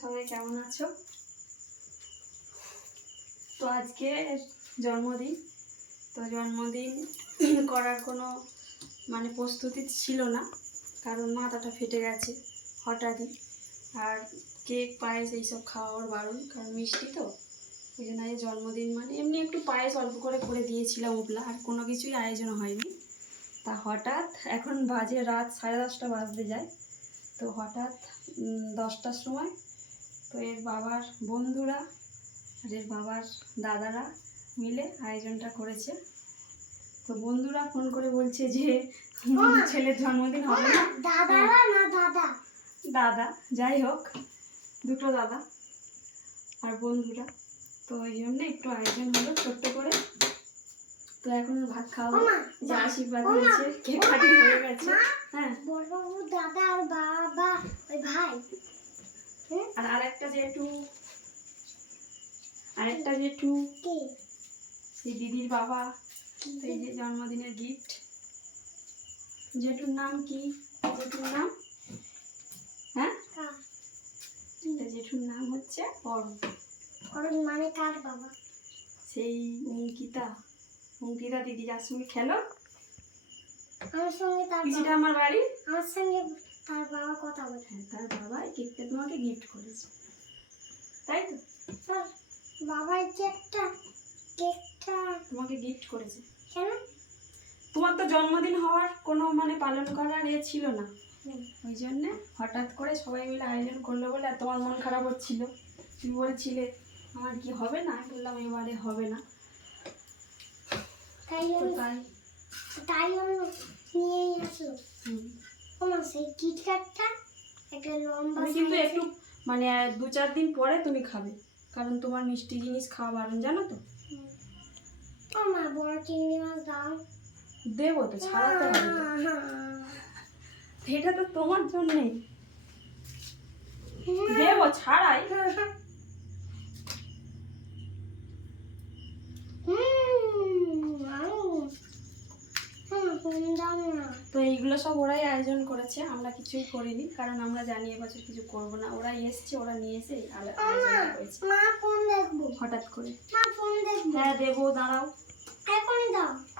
সবাই কেমন আছো? তো আজকে জন্মদিন। তো জন্মদিন করার কোনো মানে প্রস্তুতি ছিল না, কারণ মাথাটা ফেটে গেছে হঠাৎই। আর কেক, পায়েস এইসব খাওয়ার বারণ, কারণ মিষ্টি তো। ওই জন্য জন্মদিন মানে এমনি একটু পায়েস অল্প করে করে দিয়েছিলাম ওগুলা আর কোনো কিছুই আয়োজন হয়নি। তা হঠাৎ এখন বাজে রাত সাড়ে দশটা বাজতে যায়। তো হঠাৎ দশটার সময় তো এর বাবার বন্ধুরা আর এর বাবার দাদারা মিলে আয়োজনটা করেছে। তো বন্ধুরা ফোন করে বলছে যে ছেলের জন্মদিন হবে না? দাদারা না দাদা? দাদা যাই হোক দুটো দাদা আর বন্ধুরা। তো ওই জন্য একটু আয়োজন হলো ছোট্ট করে। তো এখন ভাত খাওয়াবো ওমা, যে আশীর্বাদ হয়েছে কেক কাটিং হয়ে গেছে। হ্যাঁ। দাদা আর বাবা ওই ভাই? আর আরেকটা জেঠু। আরেকটা জেঠু। সেই দিদির বাবা এই যে জন্মদিনের গিফট জেঠুর নাম কি? জেঠুর নাম? হ্যাঁ? জেঠুর নাম হচ্ছে অরুণ। অরুণ মানে কার বাবা? সেই অঙ্কিতা। অঙ্কিতা দিদি যার সঙ্গে খেলো। আমার সঙ্গে তার পিছিটা আমার বাড়ি। আমার সঙ্গে তার বাবা কথা বলে। হ্যাঁ তার এই কেকটা তোমাকে গিফট করেছে। তাই তো? স্যার বাবার যে একটা কেকটা তোমাকে গিফট করেছে। কেন? তোমার তো জন্মদিন হওয়ার কোনো মানে পালন করার এ ছিল না। ওই জন্যে হঠাৎ করে সবাই মিলে আয়োজন করল বলে আর তোমার মন খারাপ হচ্ছিল। তুমি বলছিলে আমার কি হবে না? আমি বললাম এবারে হবে না। তাই তাই। তাই আমি নিয়েই আসলো হুম। আমার সেই কিটক্যাটটা একটা লম্বা কিন্তু একটু মানে দু চার দিন পরে তুমি খাবে। কারণ তোমার মিষ্টি জিনিস খাওয়া বারণ জানো তো? হুম। ও বড় চিংড়ি মাছ দাও। দেবো তো ছাড়াতে হবে। এটা তো তোমার জন্যে দেবো ছাড়াই হুম, আউ। হুম, হুম, দাও না। তো এইগুলো সব ওরাই আয়োজন করেছে আমরা কিছুই করিনি কারণ আমরা জানি এবছর কিছু করব না। ওরা এসছে ওরা নিয়ে এসে হঠাৎ করে। হ্যাঁ দেবো দাঁড়াও। এখনই দাও।